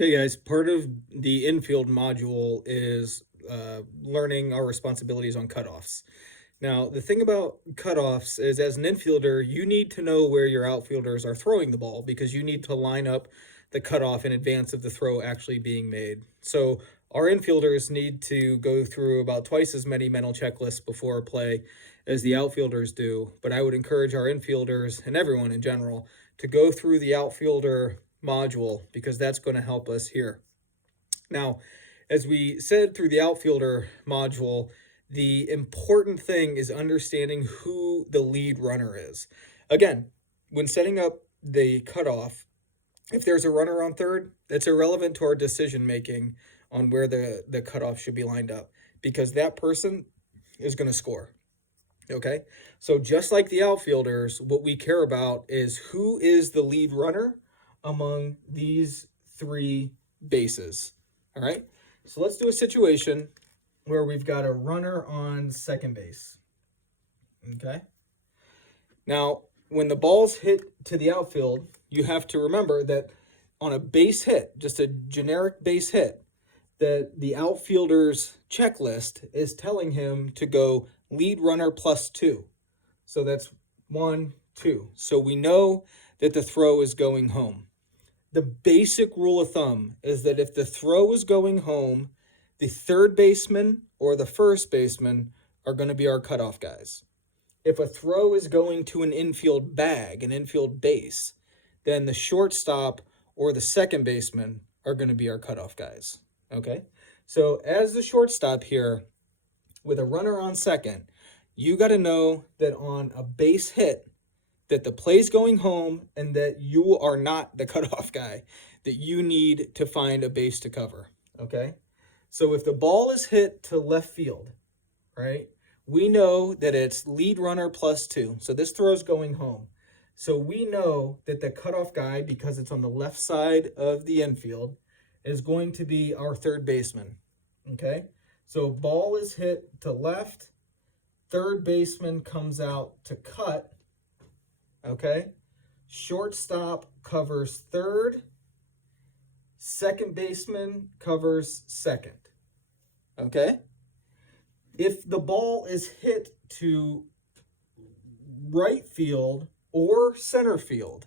Okay, guys, part of the infield module is learning our responsibilities on cutoffs. Now, the thing about cutoffs is as an infielder, you need to know where your outfielders are throwing the ball because you need to line up the cutoff in advance of the throw actually being made. So, our infielders need to go through about twice as many mental checklists before a play as the outfielders do. But I would encourage our infielders and everyone in general to go through the outfielder module because that's going to help us here. Now, as we said through the outfielder module, the important thing is understanding who the lead runner is. Again, when setting up the cutoff, if there's a runner on third, that's irrelevant to our decision making on where the cutoff should be lined up because that person is going to score. Okay, so just like the outfielders, what we care about is who is the lead runner among these three bases. All right, so let's do a situation where we've got a runner on second base. Okay, now when the ball's hit to the outfield, you have to remember that on a base hit, just a generic base hit, that the outfielder's checklist is telling him to go lead runner +2. So that's 1, 2. So we know that the throw is going home. The basic rule of thumb is that if the throw is going home, the third baseman or the first baseman are going to be our cutoff guys. If a throw is going to an infield bag, an infield base, then the shortstop or the second baseman are going to be our cutoff guys. Okay, so as the shortstop here, with a runner on second, you got to know that on a base hit, that the play's going home and that you are not the cutoff guy, that you need to find a base to cover. Okay, so if the ball is hit to left field, right, we know that it's lead runner +2. So this throw's going home. So we know that the cutoff guy, because it's on the left side of the infield, is going to be our third baseman. Okay, so ball is hit to left, third baseman comes out to cut. Okay, shortstop covers third, second baseman covers second. Okay, if the ball is hit to right field or center field,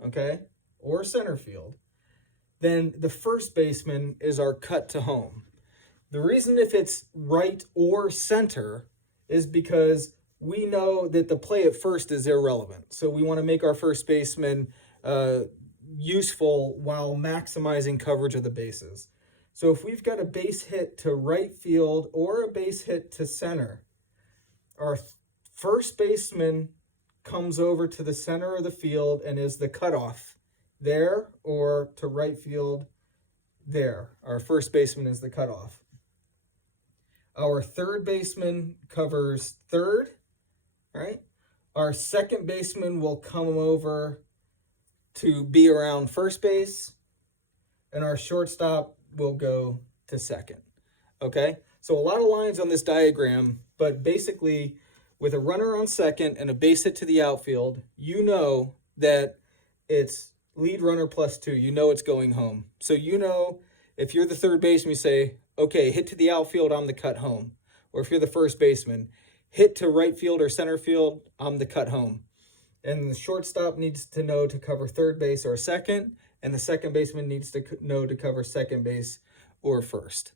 okay, or center field, then the first baseman is our cut to home. The reason if it's right or center is because we know that the play at first is irrelevant. So we want to make our first baseman useful while maximizing coverage of the bases. So if we've got a base hit to right field or a base hit to center, our first baseman comes over to the center of the field and is the cutoff there, or to right field there. Our first baseman is the cutoff. Our third baseman covers third, right? Our second baseman will come over to be around first base, and our shortstop will go to second. Okay, so a lot of lines on this diagram, but basically with a runner on second and a base hit to the outfield, you know that it's lead runner +2. You know it's going home. So you know if you're the third baseman, you say, okay, hit to the outfield, I'm the cut home. Or if you're the first baseman, hit to right field or center field, I'm the cut home. And the shortstop needs to know to cover third base or second, and the second baseman needs to know to cover second base or first.